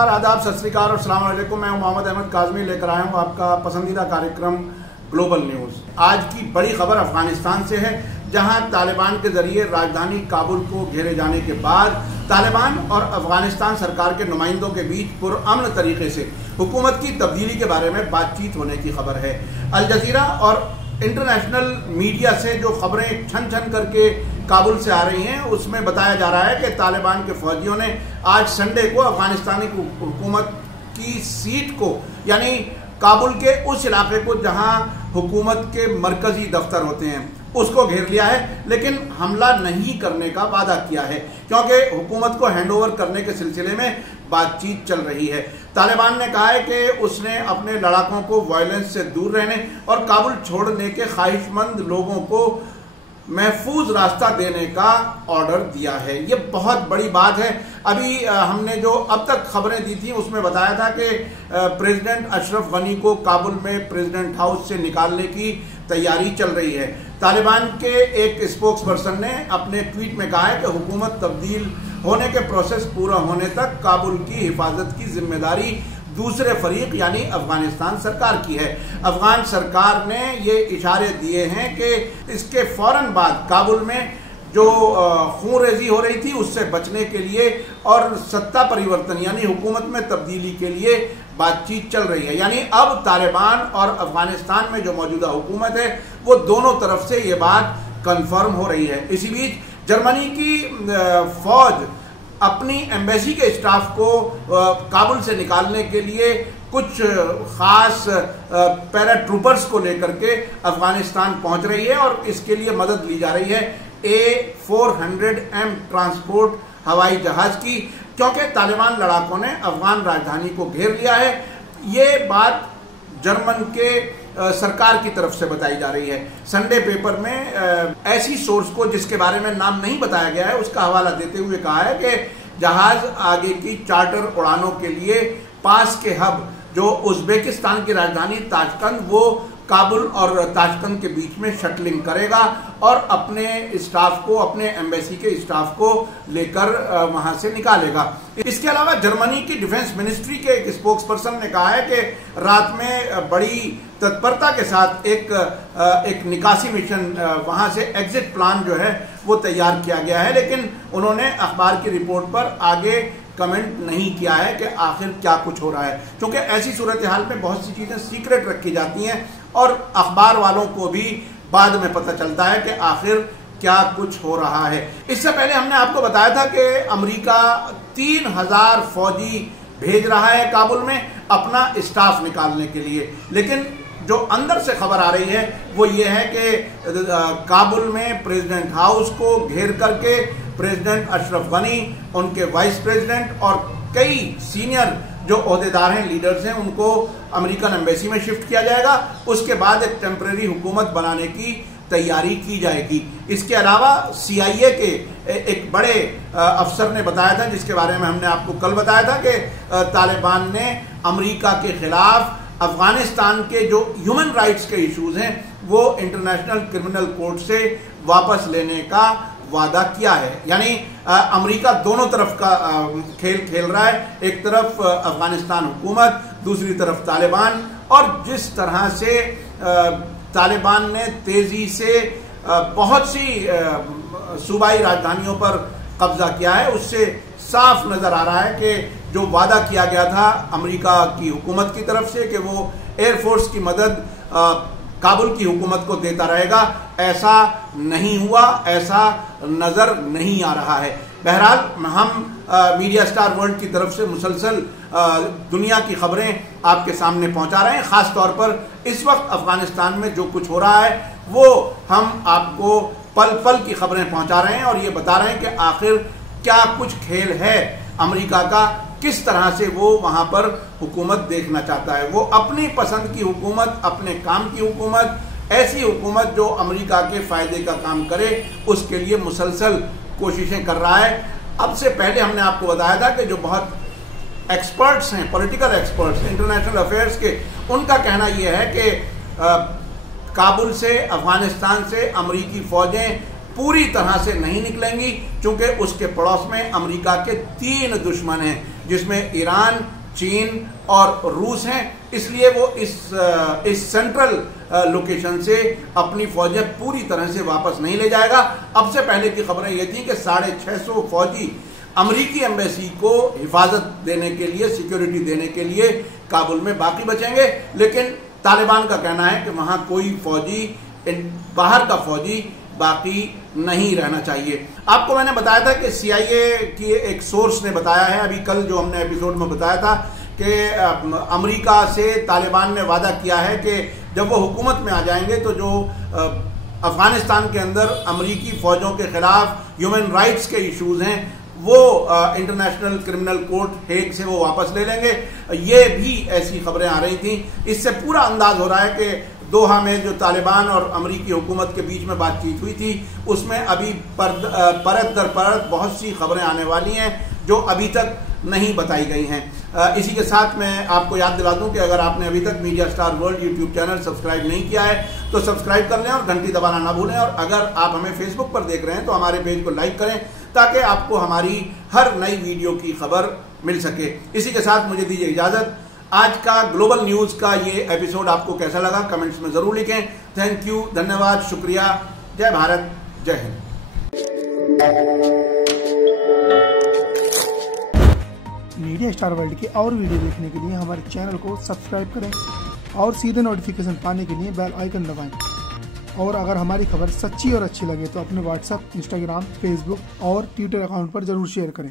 नमस्कार, आदाब, सत श्री अकाल और अस्सलाम वालेकुम। मैं मोहम्मद अहमद काज़मी लेकर आया हूँ आपका पसंदीदा कार्यक्रम ग्लोबल न्यूज़। आज की बड़ी खबर अफगानिस्तान से है, जहां तालिबान के जरिए राजधानी काबुल को घेरे जाने के बाद तालिबान और अफगानिस्तान सरकार के नुमाइंदों के बीच पुरअमन तरीके से हुकूमत की तब्दीली के बारे में बातचीत होने की खबर है। अल जजीरा और इंटरनेशनल मीडिया से जो खबरें छन छन करके काबुल से आ रही हैं, उसमें बताया जा रहा है कि तालिबान के फौजियों ने आज संडे को अफगानिस्तानी हुकूमत की सीट को, यानी काबुल के उस इलाके को जहां हुकूमत के मरकजी दफ्तर होते हैं, उसको घेर लिया है, लेकिन हमला नहीं करने का वादा किया है, क्योंकि हुकूमत को हैंडओवर करने के सिलसिले में बातचीत चल रही है। तालिबान ने कहा है कि उसने अपने लड़ाकों को वायलेंस से दूर रहने और काबुल छोड़ने के ख्वाहिशमंद लोगों को महफूज रास्ता देने का ऑर्डर दिया है। ये बहुत बड़ी बात है। अभी हमने जो अब तक खबरें दी थी उसमें बताया था कि प्रेसिडेंट अशरफ गनी को काबुल में प्रेसिडेंट हाउस से निकालने की तैयारी चल रही है। तालिबान के एक स्पोक्स पर्सन ने अपने ट्वीट में कहा है कि हुकूमत तब्दील होने के प्रोसेस पूरा होने तक काबुल की हिफाजत की जिम्मेदारी दूसरे फरीक यानी अफगानिस्तान सरकार की है। अफगान सरकार ने ये इशारे दिए हैं कि इसके फौरन बाद काबुल में जो खूनरेजी हो रही थी उससे बचने के लिए और सत्ता परिवर्तन यानी हुकूमत में तब्दीली के लिए बातचीत चल रही है। यानी अब तालिबान और अफगानिस्तान में जो मौजूदा हुकूमत है वो दोनों तरफ से ये बात कंफर्म हो रही है। इसी बीच जर्मनी की फौज अपनी एम्बेसी के स्टाफ को काबुल से निकालने के लिए कुछ खास पैराट्रूपर्स को लेकर के अफगानिस्तान पहुंच रही है और इसके लिए मदद ली जा रही है A400M ट्रांसपोर्ट हवाई जहाज की, क्योंकि तालिबान लड़ाकों ने अफगान राजधानी को घेर लिया है। ये बात जर्मन के सरकार की तरफ से बताई जा रही है। संडे पेपर में ऐसी सोर्स को, जिसके बारे में नाम नहीं बताया गया है, उसका हवाला देते हुए कहा है कि जहाज आगे की चार्टर उड़ानों के लिए पास के हब जो उज्बेकिस्तान की राजधानी ताशकंद, वो काबुल और ताशकंद के बीच में शटलिंग करेगा और अपने स्टाफ को, अपने एम्बेसी के स्टाफ को लेकर वहां से निकालेगा। इसके अलावा जर्मनी की डिफेंस मिनिस्ट्री के एक स्पोक्स पर्सन ने कहा है कि रात में बड़ी तत्परता के साथ एक निकासी मिशन, वहां से एग्जिट प्लान जो है वो तैयार किया गया है, लेकिन उन्होंने अखबार की रिपोर्ट पर आगे कमेंट नहीं किया है कि आखिर क्या कुछ हो रहा है, क्योंकि ऐसी सूरत हाल में बहुत सी चीजें सीक्रेट रखी जाती हैं और अखबार वालों को भी बाद में पता चलता है कि आखिर क्या कुछ हो रहा है। इससे पहले हमने आपको बताया था कि अमेरिका 3000 फौजी भेज रहा है काबुल में अपना स्टाफ निकालने के लिए, लेकिन जो अंदर से खबर आ रही है वो ये है कि काबुल में प्रेसिडेंट हाउस को घेर करके प्रेसिडेंट अशरफ गनी, उनके वाइस प्रेसिडेंट और कई सीनियर जो ओहदेदार हैं, लीडर्स हैं, उनको अमेरिकन एम्बेसी में शिफ्ट किया जाएगा। उसके बाद एक टेम्परेरी हुकूमत बनाने की तैयारी की जाएगी। इसके अलावा CIA के एक बड़े अफसर ने बताया था, जिसके बारे में हमने आपको कल बताया था, कि तालिबान ने अमेरिका के खिलाफ अफगानिस्तान के जो ह्यूमन राइट्स के इश्यूज हैं वो इंटरनेशनल क्रिमिनल कोर्ट से वापस लेने का वादा किया है। यानी अमेरिका दोनों तरफ का खेल खेल रहा है, एक तरफ अफगानिस्तान हुकूमत, दूसरी तरफ तालिबान। और जिस तरह से तालिबान ने तेजी से बहुत सी सूबाई राजधानियों पर कब्जा किया है, उससे साफ नजर आ रहा है कि जो वादा किया गया था अमेरिका की हुकूमत की तरफ से कि वो एयरफोर्स की मदद काबुल की हुकूमत को देता रहेगा, ऐसा नहीं हुआ, ऐसा नजर नहीं आ रहा है। बहरहाल हम मीडिया स्टार वर्ल्ड की तरफ से मुसलसल दुनिया की खबरें आपके सामने पहुंचा रहे हैं। खास तौर पर इस वक्त अफगानिस्तान में जो कुछ हो रहा है वो हम आपको पल पल की खबरें पहुंचा रहे हैं और ये बता रहे हैं कि आखिर क्या कुछ खेल है अमेरिका का, किस तरह से वो वहां पर हुकूमत देखना चाहता है। वो अपनी पसंद की हुकूमत, अपने काम की हुकूमत, ऐसी हुकूमत जो अमेरिका के फायदे का काम करे, उसके लिए मुसलसल कोशिशें कर रहा है। अब से पहले हमने आपको बताया था कि जो बहुत एक्सपर्ट्स हैं, पॉलिटिकल एक्सपर्ट्स, इंटरनेशनल अफेयर्स के, उनका कहना यह है कि काबुल से, अफगानिस्तान से अमेरिकी फौजें पूरी तरह से नहीं निकलेंगी, क्योंकि उसके पड़ोस में अमेरिका के 3 दुश्मन हैं। जिसमें ईरान, चीन और रूस हैं। इसलिए वो इस सेंट्रल लोकेशन से अपनी फौजें पूरी तरह से वापस नहीं ले जाएगा। अब से पहले की खबरें ये थी कि 650 फौजी अमेरिकी एम्बेसी को हिफाजत देने के लिए, सिक्योरिटी देने के लिए काबुल में बाकी बचेंगे, लेकिन तालिबान का कहना है कि वहां कोई फौजी, बाहर का फौजी बाकी नहीं रहना चाहिए। आपको मैंने बताया था कि CIA की एक सोर्स ने बताया है, अभी कल जो हमने एपिसोड में बताया था कि अमेरिका से तालिबान ने वादा किया है कि जब वो हुकूमत में आ जाएंगे तो जो अफगानिस्तान के अंदर अमेरिकी फौजों के खिलाफ ह्यूमन राइट्स के इश्यूज हैं वो इंटरनेशनल क्रिमिनल कोर्ट हेग से वो वापस ले लेंगे। ये भी ऐसी खबरें आ रही थी। इससे पूरा अंदाज हो रहा है कि दोहा में जो तालिबान और अमेरिकी हुकूमत के बीच में बातचीत हुई थी उसमें अभी परत दर परत बहुत सी खबरें आने वाली हैं जो अभी तक नहीं बताई गई हैं। इसी के साथ मैं आपको याद दिला दूं कि अगर आपने अभी तक media star world YouTube channel subscribe नहीं किया है तो सब्सक्राइब कर लें और घंटी दबाना ना भूलें। और अगर आप हमें फेसबुक पर देख रहे हैं तो हमारे पेज को लाइक करें ताकि आपको हमारी हर नई वीडियो की खबर मिल सके। इसी के साथ मुझे दीजिए इजाजत। आज का ग्लोबल न्यूज का ये एपिसोड आपको कैसा लगा कमेंट्स में जरूर लिखें। थैंक यू, धन्यवाद, शुक्रिया। जय भारत, जय हिंद। मीडिया स्टार वर्ल्ड के और वीडियो देखने के लिए हमारे चैनल को सब्सक्राइब करें और सीधे नोटिफिकेशन पाने के लिए बेल आइकन दबाएं। और अगर हमारी खबर सच्ची और अच्छी लगे तो अपने व्हाट्सएप, इंस्टाग्राम, फेसबुक और ट्विटर अकाउंट पर जरूर शेयर करें।